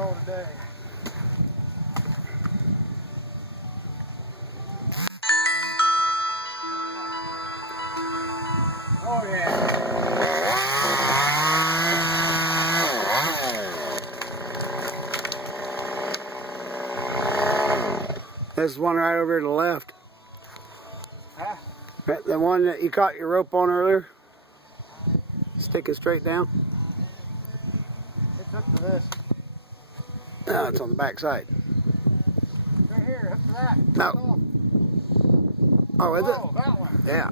all today. Oh yeah. There's one right over to the left. Huh? The one that you caught your rope on earlier. Stick it straight down. It's up to this. No, it's on the back side. Right here, up to that. No. Oh, is Oh, it? that one. Yeah.